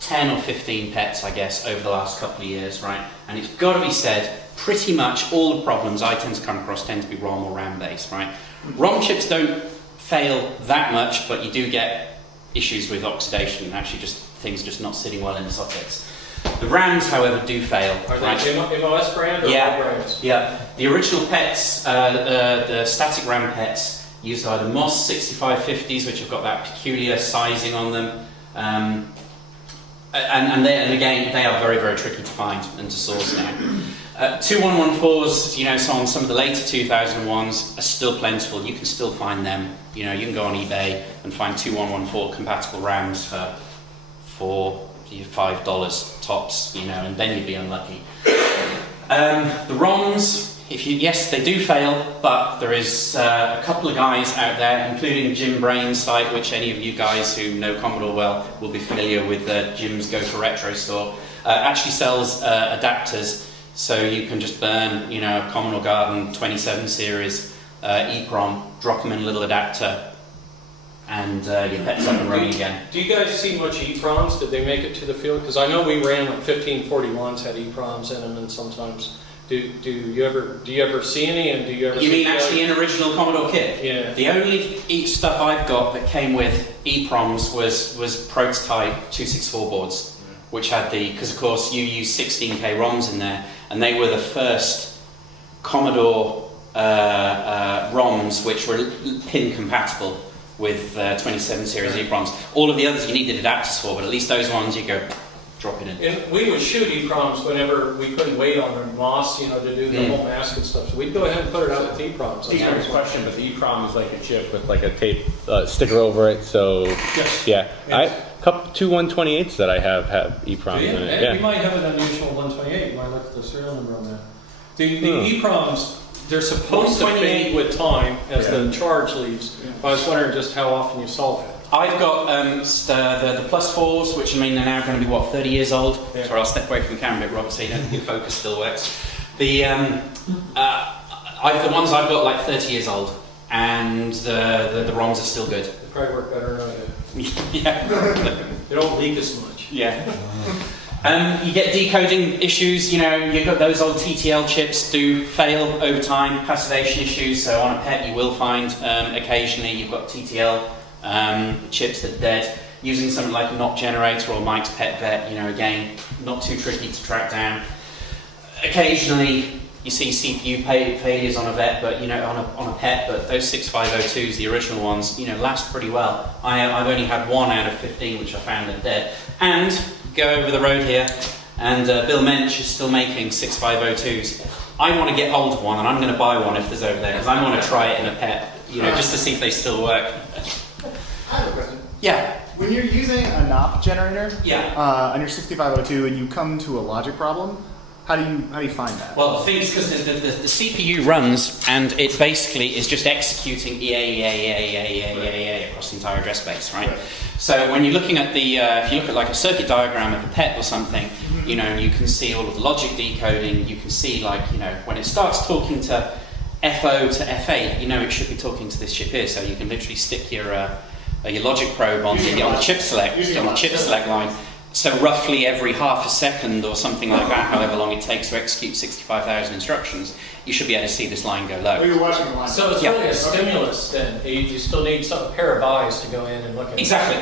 10 or 15 PETs, I guess, over the last couple of years, right? And it's got to be said, pretty much all the problems I tend to come across tend to be ROM or RAM based, right? ROM chips don't fail that much, but you do get issues with oxidation, actually just things just not sitting well in the sockets. The RAMs, however, do fail. Are they MOS brand or all brands? Yeah. The original PETs, the static RAM PETs, used either MOSICS 6550s, which have got that peculiar sizing on them, and again, they are very, very tricky to find and to source now. 2114s, so on some of the later 2001s are still plentiful. You can still find them. You can go on eBay and find 2114 compatible RAMs for $4-5 tops, and then you'd be unlucky. The ROMs, yes, they do fail, but there is a couple of guys out there, including Jim Brain's site, which any of you guys who know Commodore well will be familiar with. Jim's Go for Retro store actually sells adapters, so you can just burn, a Commodore Garden 27 series EEPROM, drop them in a little adapter, and your PET's up and running again. Do you guys see much EEPROMs? Did they make it to the field? Because I know we ran like 1541s had EEPROMs in them, and sometimes. Do you ever see any, and do you ever? You mean actually an original Commodore kit? Yeah. The only stuff I've got that came with EEPROMs was prototype 264 boards, which had because of course you use 16K ROMs in there, and they were the first Commodore ROMs which were pin compatible with 27 series EEPROMs. All of the others you needed adapters for, but at least those ones you go. Drop it in. And we would shoot EEPROMs whenever we couldn't wait on the MOS, to do the whole mask and stuff. So we'd go ahead and put it out with EEPROMs. Serious question, but the EEPROM is like a chip with like a tape sticker over it. So yes. Yeah, yes. Two 128s that I have EEPROMs in it. Yeah. You might have an unusual 128. You might look at the serial number on that. The EEPROMs, they're supposed to fade with time as the charge leaves. I was wondering just how often you saw that. I've got the plus 4s, which they're now going to be 30 years old. Yeah. Sorry, I'll step away from the camera a bit, Robert, so your focus still works. The ones I've got 30 years old, and the ROMs are still good. They probably work better than I do. Yeah. They don't leak as much. Yeah. You get decoding issues. You've got those old TTL chips do fail over time, passivation issues. So on a PET, you will find occasionally you've got TTL. Chips that are dead, using something like a NOT generator or Mike's PetBet, again, not too tricky to track down. Occasionally, you see CPU failures on a vet, but on a pet, but those 6502s, the original ones, last pretty well. I've only had 1 out of 15 which I found are dead. And go over the road here, and Bill Mensch is still making 6502s. I want to get hold of one, and I'm going to buy one if there's over there, because I want to try it in a pet, just to see if they still work. I have a question. Yeah. When you're using a NOP generator on your 6502 and you come to a logic problem, how do you find that? Well, the thing is, because the CPU runs, and it basically is just executing EA across the entire address space, right? So when you're looking at if you look at like a circuit diagram of a PET or something, and you can see all of the logic decoding, you can see when it starts talking to FO to F8, it should be talking to this chip here, so you can literally stick your logic probe on the chip select line. So roughly every half a second or something like that, however long it takes to execute 65,000 instructions, you should be able to see this line go low. You're watching the line. So it's really a stimulus then. You still need a pair of eyes to go in and look at. Exactly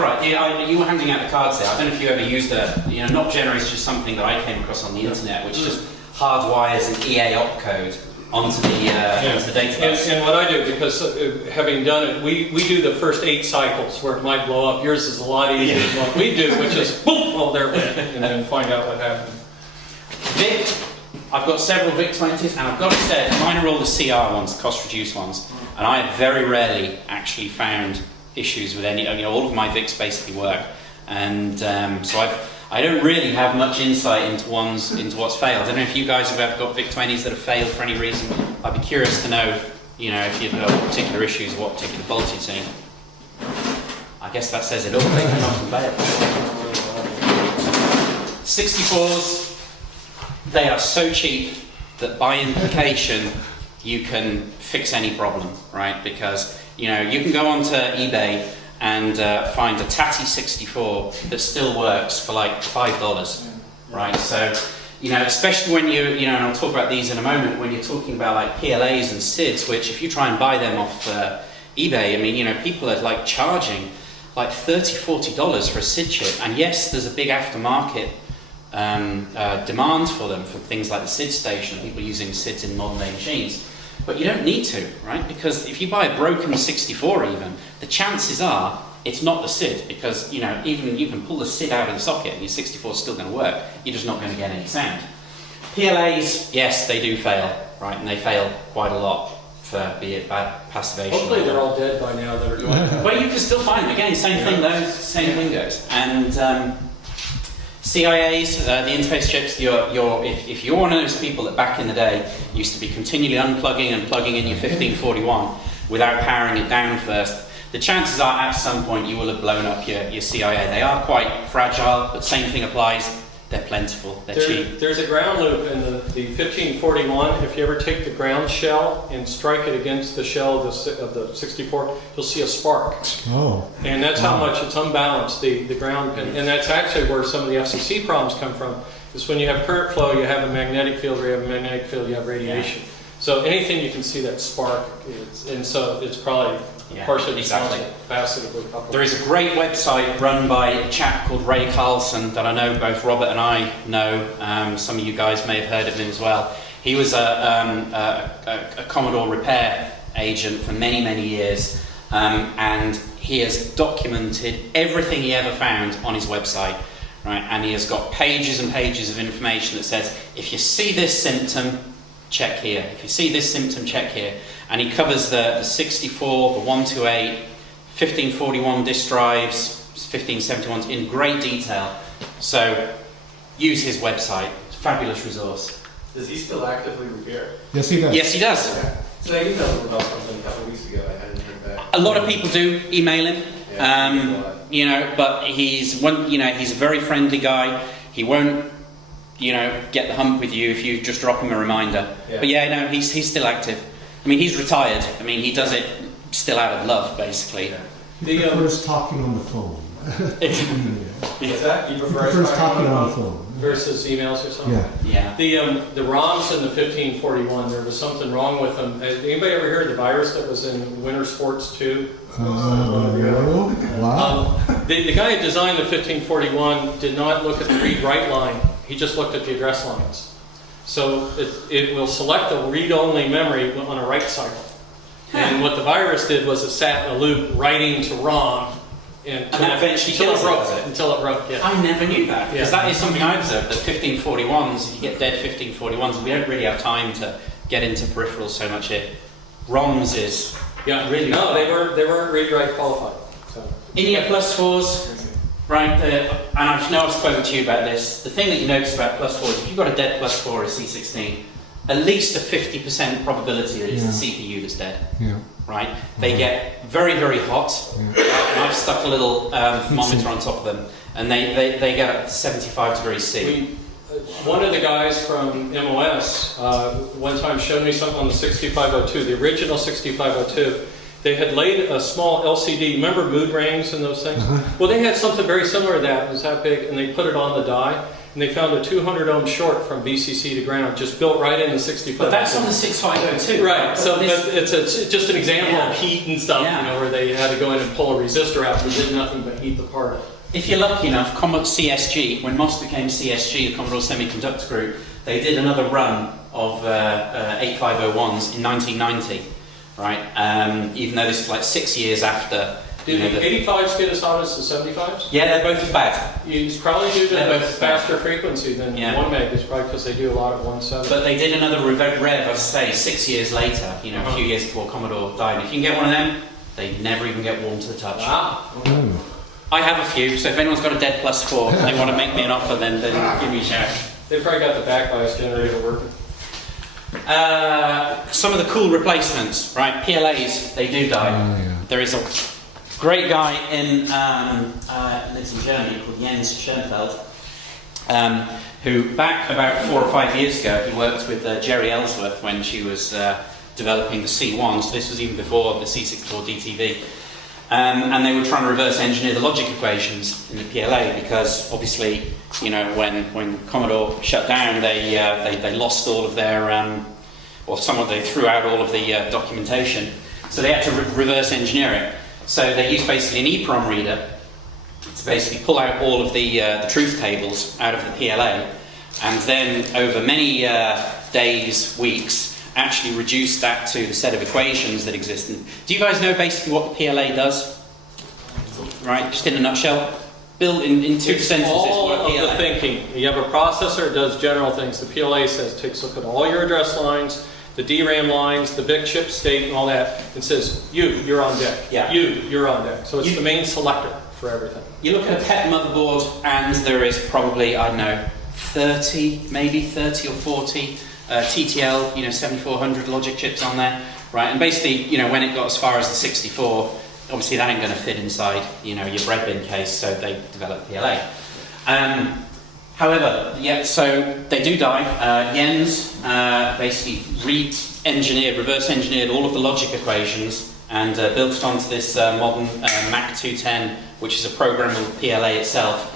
right. You were handing out the cards there. I don't know if you ever used a NOP generator is just something that I came across on the internet, which just hardwires an EA opcode onto the database. And what I do, because having done it, we do the first 8 cycles where it might blow up. Yours is a lot easier than what we do, which is boom, oh there it went, and then find out what happened. VIC, I've got several VIC 20s, and I've got to say, mine are all the CR ones, cost-reduced ones, and I have very rarely actually found issues with any. All of my VICs basically work, and so I don't really have much insight into what's failed. I don't know if you guys have ever got VIC 20s that have failed for any reason. I'd be curious to know, if you've got particular issues or what particular faults you're seeing. I guess that says it all. They can often fail. 64s, they are so cheap that by implication you can fix any problem, right? Because you can go onto eBay and find a tatty 64 that still works for like $5, right? So, especially when and I'll talk about these in a moment, when you're talking about like PLAs and SIDs, which if you try and buy them off eBay, people are like charging like $30, $40 for a SID chip, and yes, there's a big aftermarket demand for them, for things like the SID station, people using SIDs in modern day machines. But you don't need to, right? Because if you buy a broken 64 even, the chances are it's not the SID, because even you can pull the SID out of the socket and your 64 is still going to work, you're just not going to get any sound. PLAs, yes, they do fail, right? And they fail quite a lot for be it bad passivation. Hopefully they're all dead by now that are doing it. Well, you can still find them. Again, same thing, those same Windows. And CIAs, the interface chips, if you're one of those people that back in the day used to be continually unplugging and plugging in your 1541 without powering it down first, the chances are at some point you will have blown up your CIA. They are quite fragile, but same thing applies. They're plentiful, they're cheap. There's a ground loop in the 1541. If you ever take the ground shell and strike it against the shell of the 64, you'll see a spark. Oh. And that's how much it's unbalanced, the ground pin. And that's actually where some of the FCC problems come from, is when you have current flow, you have a magnetic field, where you have a magnetic field, you have radiation. So anything you can see that spark, and so it's probably partially capacitively coupled. There is a great website run by a chap called Ray Carlson that I know both Robert and I know. Some of you guys may have heard of him as well. He was a Commodore repair agent for many, many years, and he has documented everything he ever found on his website. Right? And he has got pages and pages of information that says, if you see this symptom, check here. If you see this symptom, check here. And he covers the 64, the 128, 1541 disk drives, 1571s in great detail. So use his website. It's a fabulous resource. Does he still actively repair? Yes, he does. Yes, he does. Yeah. So I emailed him about something a couple of weeks ago. I hadn't heard back. A lot of people do email him. But he's a very friendly guy. He won't get the hump with you if you just drop him a reminder. Yeah. But he's still active. I mean, he's retired. I mean, he does it still out of love, basically. Yeah. He prefers talking on the phone. What's that? He prefers talking on the phone. Versus emails or something? Yeah. The ROMs in the 1541, there was something wrong with them. Anybody ever heard of the virus that was in Winter Sports 2? No. Wow. The guy who designed the 1541 did not look at the read-write line. He just looked at the address lines. So it will select the read-only memory on a write cycle. And what the virus did was it sat in a loop writing to ROM And then eventually until it kills broke. does it? Until it broke, yeah. I never knew that, because Yeah. that is something I observed, that 1541s, if you get dead 1541s, we don't really have time to get into peripherals so much here. ROMs is really... No, they weren't read-write qualified. So. In your +4s, right, and I know I've spoken to you about this, the thing that you notice about +4s, if you've got a dead +4 or a C16, at least a 50% probability that it's the CPU that's dead. Yeah. Right? They get very, very hot. And I've stuck a little thermometer on top of them, and they get up to 75 degrees C. One of the guys from MOS one time showed me something on the 6502, the original 6502. They had laid a small LCD, remember mood rings and those things? Well, they had something very similar to that, it was that big, and they put it on the die, and they found a 200 ohm short from VCC to ground, just built right in the 6502. But that's on the 6502. Right, so it's just an example of heat and stuff, you know, where they had to go in and pull a resistor out and did nothing but heat the part up. If you're lucky enough, Commodore CSG, when MOS became CSG, the Commodore Semiconductor Group, they did another run of 8501s in 1990, right? Even though this is like 6 years after. Did the 85s get as hot as the 75s? Yeah, they're both as bad. It's probably due to the faster frequency than 1 meg. It's probably because they do a lot of 1.7. But they did another rev, I say, 6 years later, you know, a few years before Commodore died. If you can get one of them, they never even get warm to the touch. Wow. I have a few, so if anyone's got a dead +4 and they want to make me an offer, then give me a shout. They probably got the back bias generator working. Some of the cool replacements, right? PLAs, they do die. There is a great guy in lives in Germany called Jens Schoenfeld, who back about 4 or 5 years ago, he worked with Jerry Ellsworth when she was developing the C1, so this was even before the C64 DTV. And they were trying to reverse engineer the logic equations in the PLA because obviously, you know, when Commodore shut down, they lost all of their, they threw out all of the documentation. So they had to reverse engineer it. So they used basically an EEPROM reader to basically pull out all of the truth tables out of the PLA, and then over many days, weeks, actually reduce that to the set of equations that exist. And do you guys know basically what the PLA does? Right, just in a nutshell. Built in 2 sentences. All what a of PLA. the thinking. You have a processor, it does general things. The PLA says, takes a look at all your address lines, the DRAM lines, the VIC chip state and all that, and says, you're on deck. Yeah. You're on deck. So it's the main selector for everything. You look at a PET motherboard and there is probably, I don't know, 30 or 40 TTL, 7400 logic chips on there, right? And basically, when it got as far as the 64, obviously that ain't going to fit inside, your bread bin case, so they developed PLA. However, so they do die. Jens basically reverse engineered all of the logic equations and built it onto this modern Mac 210, which is a programmable PLA itself.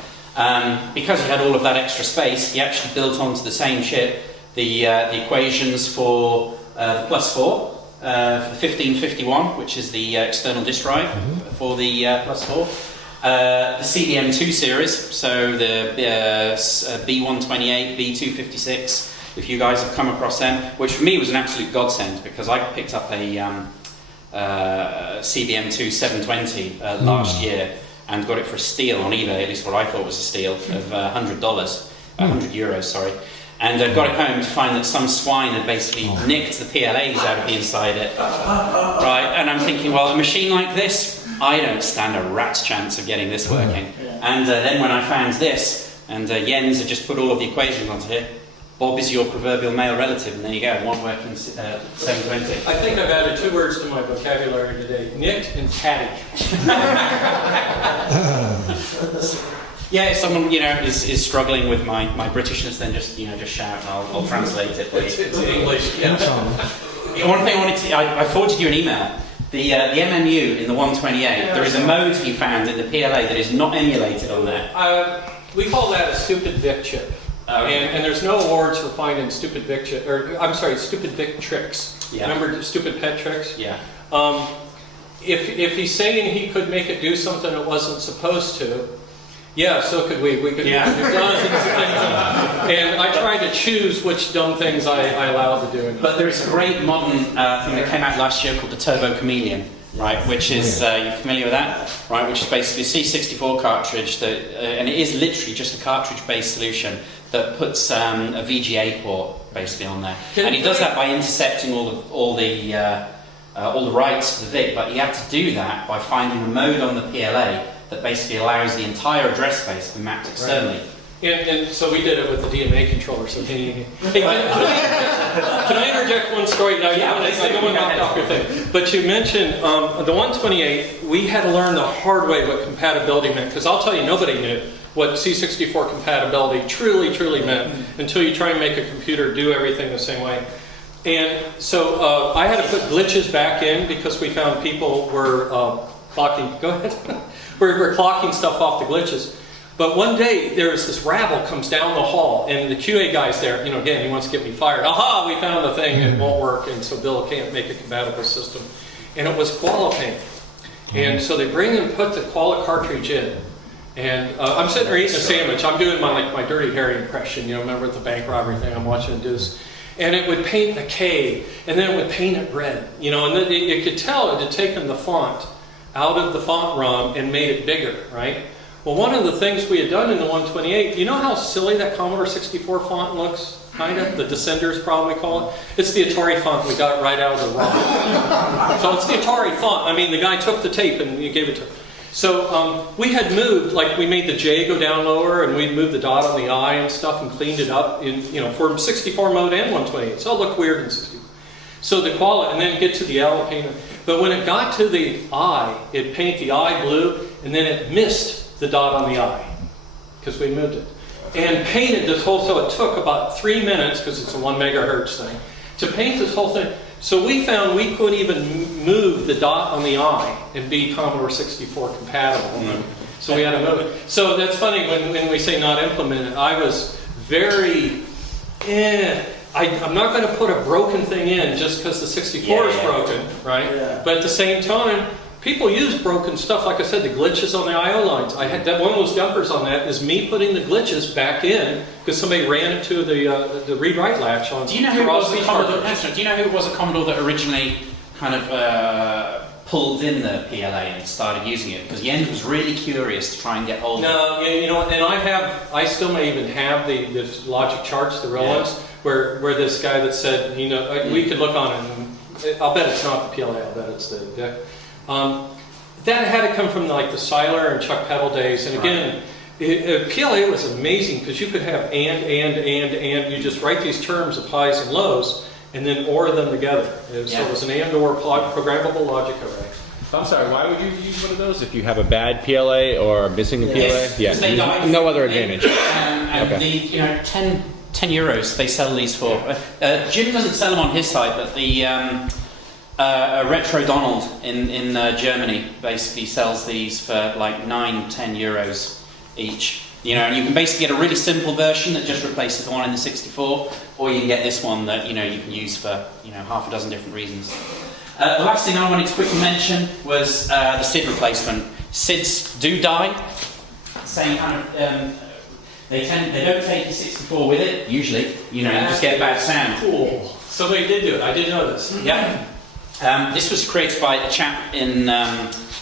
Because he had all of that extra space, he actually built onto the same chip the equations for the +4, for the 1551, which is the external disk drive for the +4, the CDM2 series, so the B128, B256, if you guys have come across them, which for me was an absolute godsend because I picked up a CDM2 720 last year and got it for a steal on eBay, at least what I thought was a steal, of $100, 100 euros, sorry. And got it home to find that some swine had basically nicked the PLAs out of the inside it. Right, and I'm thinking, well, a machine like this, I don't stand a rat's chance of getting this working. And then when I found this, and Jens had just put all of the equations onto here, Bob is your proverbial male relative, and there you go, one working 720. I think I've added 2 words to my vocabulary today, nicked and tatty. Yeah, if someone is struggling with my Britishness, then just shout and I'll translate it for you. It's English. Yeah. One thing I forwarded you an email. The MMU in the 128. There is a mode he found in the PLA that is not emulated on there. We call that a stupid VIC chip, and there's no awards for finding stupid VIC chip, stupid VIC tricks. Yeah. Remember stupid pet tricks? Yeah. If he's saying he could make it do something it wasn't supposed to. Yeah, so could we. We could do dozens of things. And I tried to choose which dumb things I allowed to do. But there is a great modern thing that came out last year called the Turbo Chameleon, right? Which is, you familiar with that? Right, which is basically a C64 cartridge that, and it is literally just a cartridge-based solution that puts a VGA port basically on there. And he does that by intercepting all the writes to the VIC, but you have to do that by finding a mode on the PLA that basically allows the entire address space to be mapped externally. Right. And so we did it with the DMA controller. So can I interject one story? Now, Yeah, I don't want to knock off your thing. But you mentioned the 128. We had to learn the hard way what compatibility meant, because I'll tell you, nobody knew what C64 compatibility truly meant until you try and make a computer do everything the same way. And so I had to put glitches back in because we found people were clocking. Go ahead. we're clocking stuff off the glitches. But one day there's this rabble comes down the hall, and the QA guy's there. You know, again, he wants to get me fired. Aha! We found the thing. It won't work, and so Bill can't make a compatible system. And it was QualiPaint. And so they bring and put the Quali cartridge in. And I'm sitting there eating a sandwich. I'm doing my Dirty Harry impression. You know, remember the bank robbery thing? I'm watching it do this. And it would paint a K, and then it would paint it red. You know, and then you could tell it had taken the font out of the font ROM and made it bigger, right? Well, one of the things we had done in the 128, you know how silly that Commodore 64 font looks? Kind of, the Descenders problem we call it. It's the Atari font we got right out of the ROM. So it's the Atari font. I mean, the guy took the tape and you gave it to him. So we had moved, like we made the J go down lower, and we'd moved the dot on the I and stuff and cleaned it up in, you know, for 64 mode and 128. So it looked weird in 64. So the quality, and then get to the L, paint it. But when it got to the I, it'd paint the I blue, and then it missed the dot on the I, because we moved it. And painted this whole, so it took about 3 minutes, because it's a 1 megahertz thing, to paint this whole thing. So we found we couldn't even move the dot on the I and be Commodore 64 compatible. So we had to move it. So that's funny when we say not implemented. I was very, I'm not going to put a broken thing in just because the 64 is broken, right? Yeah. But at the same time, people use broken stuff. Like I said, the glitches on the I/O lines. I had that one of those dumpers on that is me putting the glitches back in because somebody ran into the read-write latch on. Do you know who it was a Commodore? Do you know who it was a Commodore that originally kind of pulled in the PLA and started using it? Because Jens was really curious to try and get hold of it. No, you know, and I still may even have the logic charts, the real ones, where this guy that said, you know, we could look on it. And I'll bet it's not the PLA. I'll bet it's the deck. That had to come from like the Seiler and Chuck Peddle days, and again, PLA was amazing because you could have and you just write these terms of highs and lows and then OR them together. So it was an and/or programmable logic array. I'm sorry, why would you use one of those if you have a bad PLA or missing a PLA? No other advantage. And the 10 euros they sell these for. Jim doesn't sell them on his side, but the Retro Donald in Germany basically sells these for like 9-10 euros each. You know, and you can basically get a really simple version that just replaces the one in the 64, or you can get this one that you can use for half a dozen different reasons. The last thing I wanted to quickly mention was the SID replacement. SIDs do die. Same kind of. They don't take the 64 with it usually. You just get bad sound. Cool. So they did do it. I didn't know this. Yeah. This was created by a chap in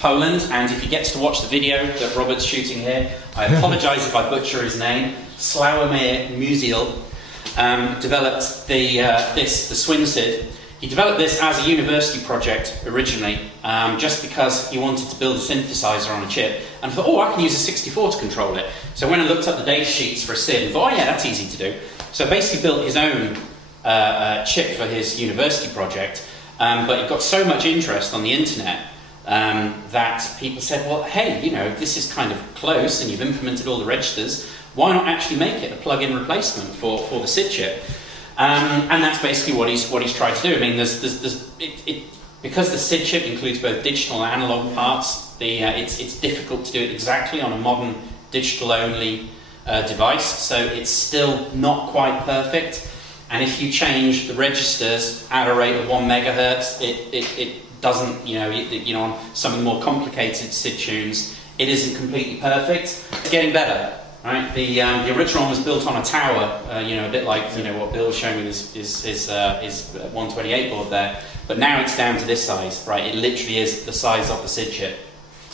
Poland, and if you get to watch the video that Robert's shooting here, I apologise if I butcher his name. Slawomir Musiel developed the Swin SID. He developed this as a university project originally, just because he wanted to build a synthesizer on a chip, and thought, I can use a 64 to control it. So when I looked up the data sheets for a SID, and thought, that's easy to do. So basically built his own chip for his university project. But it got so much interest on the internet that people said, well, hey, this is kind of close and you've implemented all the registers. Why not actually make it a plug-in replacement for the SID chip? And that's basically what he's tried to do. I mean, because the SID chip includes both digital and analog parts, it's difficult to do it exactly on a modern digital-only device, so it's still not quite perfect. And if you change the registers at a rate of 1 megahertz, it doesn't, on some of the more complicated SID tunes, it isn't completely perfect. It's getting better, right? The original one was built on a tower, you know, a bit like, you know, what Bill was showing with his 128 board there. But now it's down to this size, right? It literally is the size of the SID chip.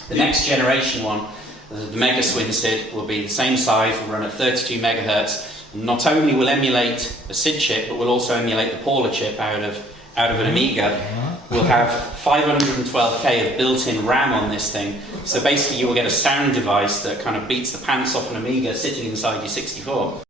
The next generation one, the Mega Swin SID, will be the same size, will run at 32 megahertz. Not only will emulate a SID chip, but will also emulate the Paula chip out of an Amiga. We'll have 512K of built-in RAM on this thing. So basically you will get a sound device that kind of beats the pants off an Amiga sitting inside your 64.